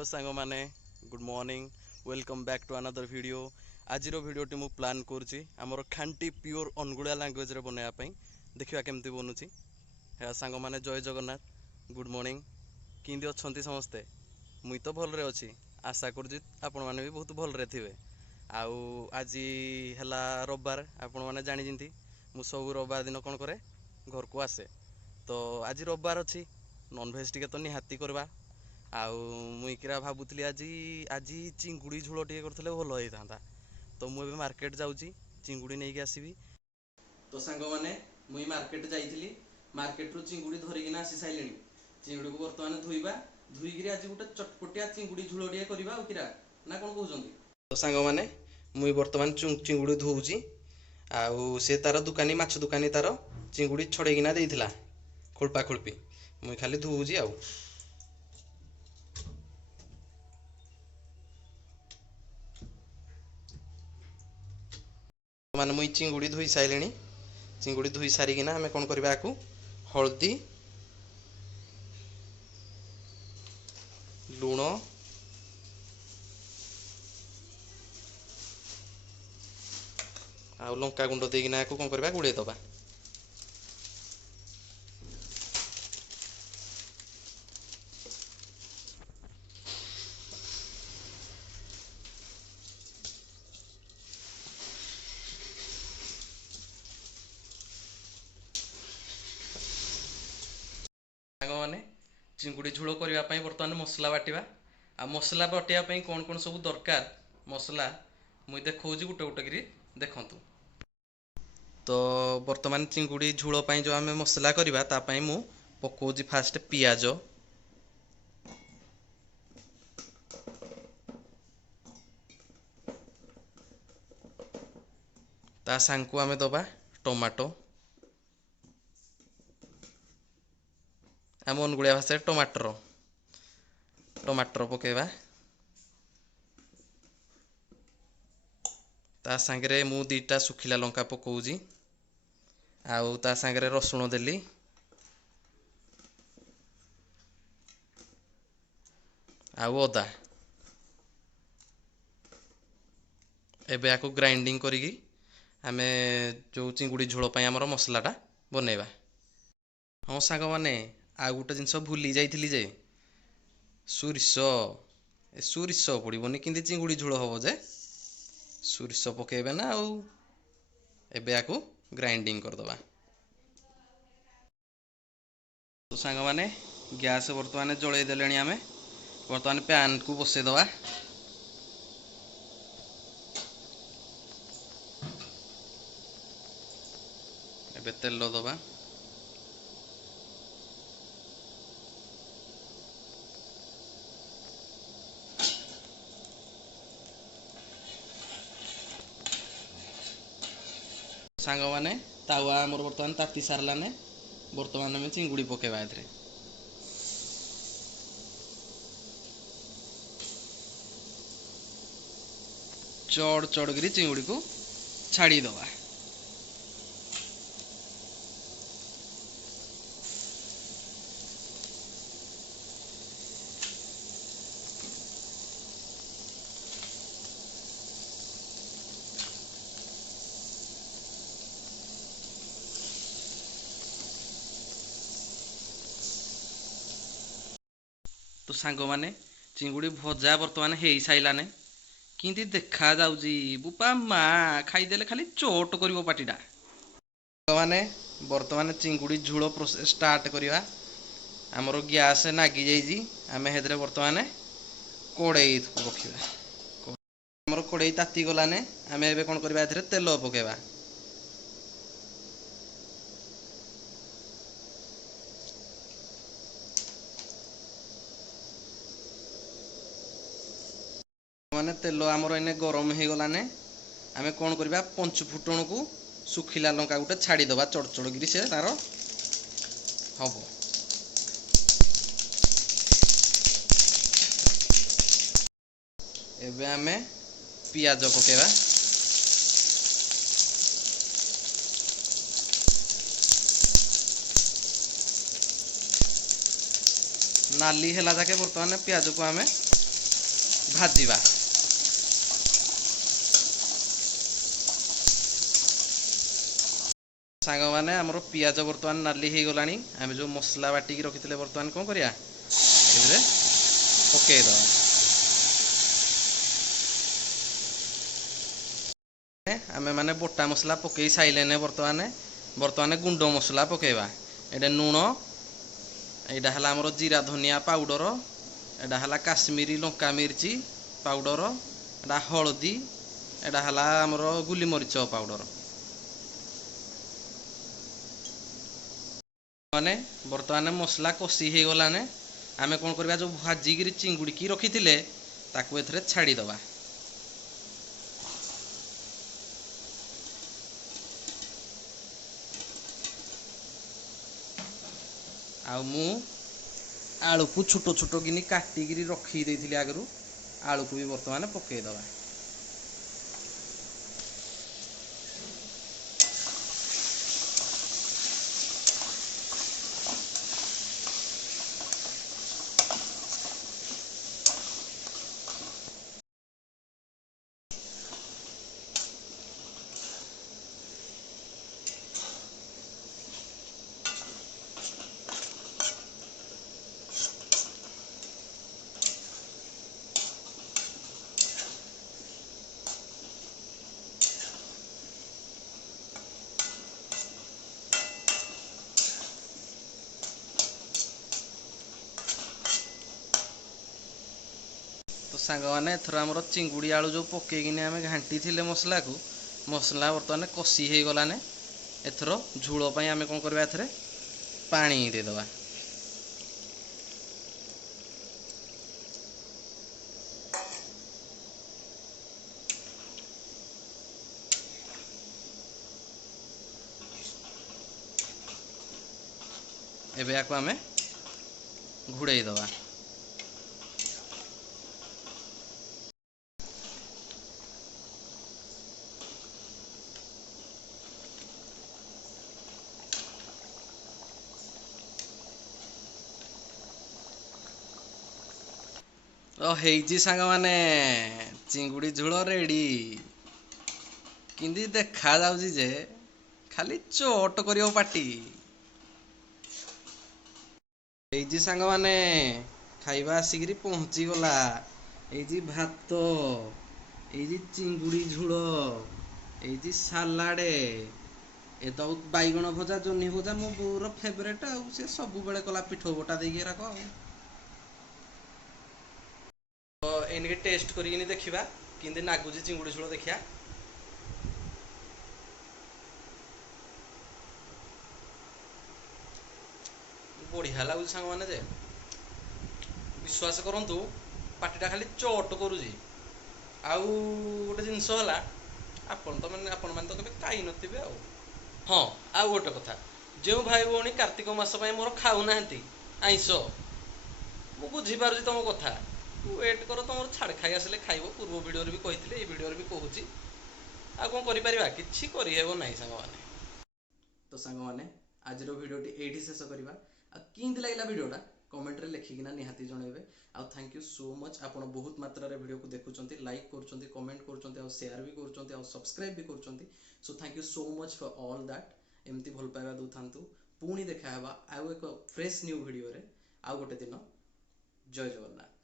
Hello सांग माने good morning welcome back to another video. आज भिडियोटी मु प्लान करुँची आमर खांटी प्योर अनुगुड़ा लैंग्वेज रे बनवाई देखा केमती बनूची। सांग माने जय जगन्नाथ गुड मॉर्निंग किंदी अच्छी समस्ते। मुई तो भलरे अच्छी आशा करुँची आपण मैंने भी बहुत भलरे थे। आउ आज है रविवार आपण मैंने जानी मु सब रविवार दिन कौन करे घर को आसे। तो आज रविवार अच्छी नॉनभेज टी तो निहाती करवा। आउ मुई किरा भाबुतली आज आज चिंगुड़ी झोल टे करथिले भल होइथांता। तो मुझे मार्केट जाऊँगी चिंगुड़ी नहीं कि आसबि। तो सांग माने मुई मार्केट जाइथिली मार्केट रू चिंगुड़ी धरिकिना आसी साइलेनी। चिंगुड़ी को वर्तमान धोइबा धोइकिरी आज गोटे चटपटिया चिंगुड़ी झोल टे करबा आ किरा ना कोन कहउछंती। तो सांग माने मुई वर्तमान चिंगुड़ी धोउची आउ से तार दुकानी माछ दुकानी तार चिंगुड़ी छड़ेकिना देइथिला खोलपा खोलपी मुई खाली धोउची आउ। माने मुई चिंगुड़ी धोई साइलेनी। चिंगुड़ी धोई सारिकिना आमे कोन करबा आकु हळदी लूण आ लंका गुंड देकिना आकु कोन करबा गुड़े दबा। माने चिंगुड़ी झोल करने बर्तमान मसला बाटिबा। आ मसला बाटिया कौन कौन सब दरकार मसला मुई देखौजी गुटे गुटे करी देखंतु। तो बर्तमान चिंगुड़ी झोल जो आमे मसला करबा ता पई मु पकोजी फास्ट पियाज ता सांगु आमे दबा टमाटो आम अनुगुड़िया भाषा टमाटर टमाटर पकेबा। ता सांगरे मु दीटा सुखिला लंका पकौजी आउ ता सांगरे रसुण देली आउ अदा एबे आकु ग्राइंडिंग करिकी आमे जो चिंगुड़ी झोल पई हमर मसलाटा बनेबा। हाँ सांग माने आ गोटे जिनस भूली जाइथिली जे सुरिस पड़बनी किंती चिंगुड़ी झोल हम जे सुरिस पकेबे ना आउ एबे आकु ग्राइंडिंग करदबा। तो सांग माने गैस वर्तमान जळै देलेनी आमे वर्तमान पैन को बसै दबा। एबे तेल दबा सांग माने तावा हमर वर्तमान ताती सारलाने वर्तमान में चिंगुड़ी पकेबा एथरे। चढ़ चढ़ करी चिंगुड़ी को छाड़ी दबा। तो सांग माने चिंगुड़ी भजा वर्तमान हो साइलाने किंती देखा जाउजी बुपा माँ खाईदेले खाली चोट करिवो पाटीटा। माने वर्तमान चिंगुड़ी झोल प्रोसेस स्टार्ट करिवा। हमर गैस नागी जाइजी आमे हेदरे वर्तमान कड़ाई रखिबा। हमर कड़ाई ताती गलाने आमे एबे कोन करबा एथरे तेल पकेबा। माने तेल आमर एने गरम हो गलाने आमे कोन करबा पंच फुटण को सुखिला लंका गुटे छाड़ी दबा चढ़ चढ़ गिरी से तार हबो। एबे आमे पियाज पकेबा। नाली हेला जाके बर्तमान पियाज को आमे ଭାଜିବା। ସାଙ୍ଗମାନେ ଆମର ପିଆଜ ବର୍ତ୍ତମାନ ନାଲି ହେଇଗଲାଣି। ଆମେ ଯେଉଁ ମସଲା ବାଟିକି ରଖିଥିଲେ ବର୍ତ୍ତମାନ କ'ଣ କରିବା, ଏଥିରେ ପକେଇଦବା। ଆମେ ମାନେ ବଟା ମସଲା ପକେଇ ସାଇଲେନେ ବର୍ତ୍ତମାନ ଗୁଣ୍ଡ ମସଲା ପକେଇବା। ଏଇଟା ଲୁଣ, ଏଇଟା ହେଲା ଆମର ଜିରା ଧନିଆ ପାଉଡ଼ର, ଏଇଟା ହେଲା କାଶ୍ମୀରୀ ଲଙ୍କା ମିର୍ଚି ପାଉଡ଼ର, ଏଇଟା ହଳଦୀ, ଏଇଟା ହେଲା ଆମର ଗୁଲିମରିଚ ପାଉଡ଼ର। ମାନେ ବର୍ତ୍ତମାନ ମସଲା କଷି ହେଇଗଲାନେ ଆମେ କ'ଣ କରିବା, ଯେଉଁ ଭାଜିକିରି ଚିଙ୍ଗୁଡ଼ିକି ରଖିଥିଲେ ତାକୁ ଏଥିରେ ଛାଡ଼ିଦେବା। ଆଉ ମୁଁ ଆଳୁକୁ ଛୋଟ ଛୋଟ କିନି କାଟିକିରି ରଖି ଦେଇଥିଲି ଆଗରୁ, ଆଳୁକୁ ବି ବର୍ତ୍ତମାନ ପକେଇଦବା। ତ ସାଙ୍ଗମାନେ ଏଥର ଆମର ଚିଙ୍ଗୁଡ଼ି ଆଳୁ ଯେଉଁ ପକେଇକିନି ଆମେ ଘାଣ୍ଟି ଥିଲେ ମସଲାକୁ, ମସଲା ବର୍ତ୍ତମାନ କଷି ହେଇଗଲାନେ ଏଥର ଝୋଳ ପାଇଁ ଆମେ କ'ଣ କରିବା, ଏଥିରେ ପାଣି ଦେଇଦେବା। ଏବେ ୟାକୁ ଆମେ ଘୋଡ଼େଇ ଦେବା। ହେଇଛି ସାଙ୍ଗମାନେ, ଚିଙ୍ଗୁଡ଼ି ଝୋଳ ରେଡ଼ି। କେମିତି ଦେଖା ଯାଉଛି ଯେ ଖାଲି ଚଟ କରିବ ପାଟି। ହେଇଛି ସାଙ୍ଗମାନେ, ଖାଇବା ଆସିକିରି ପହଞ୍ଚିଗଲା। ହେଇଛି ଭାତ, ହେଇଛି ଚିଙ୍ଗୁଡ଼ି ଝୋଳ, ହେଇଛି ସାଲାଡେ, ଏ ତ ବାଇଗଣ ଭଜା, ଜହ୍ନି ଭଜା ମୋ ବୋଉର ଫେବରେଟ୍ ଆଉ, ସେ ସବୁବେଳେ କଲା ପିଠଉ ବଟା ଦେଇକି ଏରାକ ଆଉ। ତ ଏଇନିକେ ଟେଷ୍ଟ କରିକିନି ଦେଖିବା କେମିତି ନାଗୁଛି ଚିଙ୍ଗୁଡ଼ି ଝୋଳ, ଦେଖିବା। ବଢ଼ିଆ ଲାଗୁଛି ସାଙ୍ଗମାନେ, ଯେ ବିଶ୍ୱାସ କରନ୍ତୁ ପାଟିଟା ଖାଲି ଚଟ କରୁଛି। ଆଉ ଗୋଟେ ଜିନିଷ ହେଲା, ଆପଣମାନେ ତ କେବେ ଖାଇନଥିବେ ଆଉ। ହଁ, ଆଉ ଗୋଟେ କଥା, ଯେଉଁ ଭାଇ ଭଉଣୀ କାର୍ତ୍ତିକ ମାସ ପାଇଁ ମୋର ଖାଉନାହାନ୍ତି ଆଇଁଷ, ମୁଁ ବୁଝିପାରୁଛି ତମ କଥା। ୱେଟ୍ କର, ତମର ଛାଡ଼ ଖାଇ ଆସିଲେ ଖାଇବ। ପୂର୍ବ ଭିଡ଼ିଓରେ ବି କହିଥିଲେ, ଏଇ ଭିଡ଼ିଓରେ ବି କହୁଛି। ଆଉ କ'ଣ କରିପାରିବା, କିଛି କରିହେବ ନାହିଁ ସାଙ୍ଗମାନେ। ତ ସାଙ୍ଗମାନେ, ଆଜିର ଭିଡ଼ିଓଟି ଏଇଠି ଶେଷ କରିବା। ଆଉ କେମିତି ଲାଗିଲା ଭିଡ଼ିଓଟା କମେଣ୍ଟରେ ଲେଖିକିନା ନିହାତି ଜଣାଇବେ। ଆଉ ଥ୍ୟାଙ୍କ ୟୁ ସୋ ମଚ୍, ଆପଣ ବହୁତ ମାତ୍ରାରେ ଭିଡ଼ିଓକୁ ଦେଖୁଛନ୍ତି, ଲାଇକ୍ କରୁଛନ୍ତି, କମେଣ୍ଟ କରୁଛନ୍ତି, ଆଉ ସେୟାର ବି କରୁଛନ୍ତି, ଆଉ ସବସ୍କ୍ରାଇବ୍ ବି କରୁଛନ୍ତି। So thank you so much for all that. ଏମିତି ଭଲ ପାଇବା ଦେଉଥାନ୍ତୁ। ପୁଣି ଦେଖା ହେବା ଆଉ ଏକ ଫ୍ରେଶ୍ ନ୍ୟୁ ଭିଡ଼ିଓରେ ଆଉ ଗୋଟେ ଦିନ। ଜୟ ଜଗନ୍ନାଥ।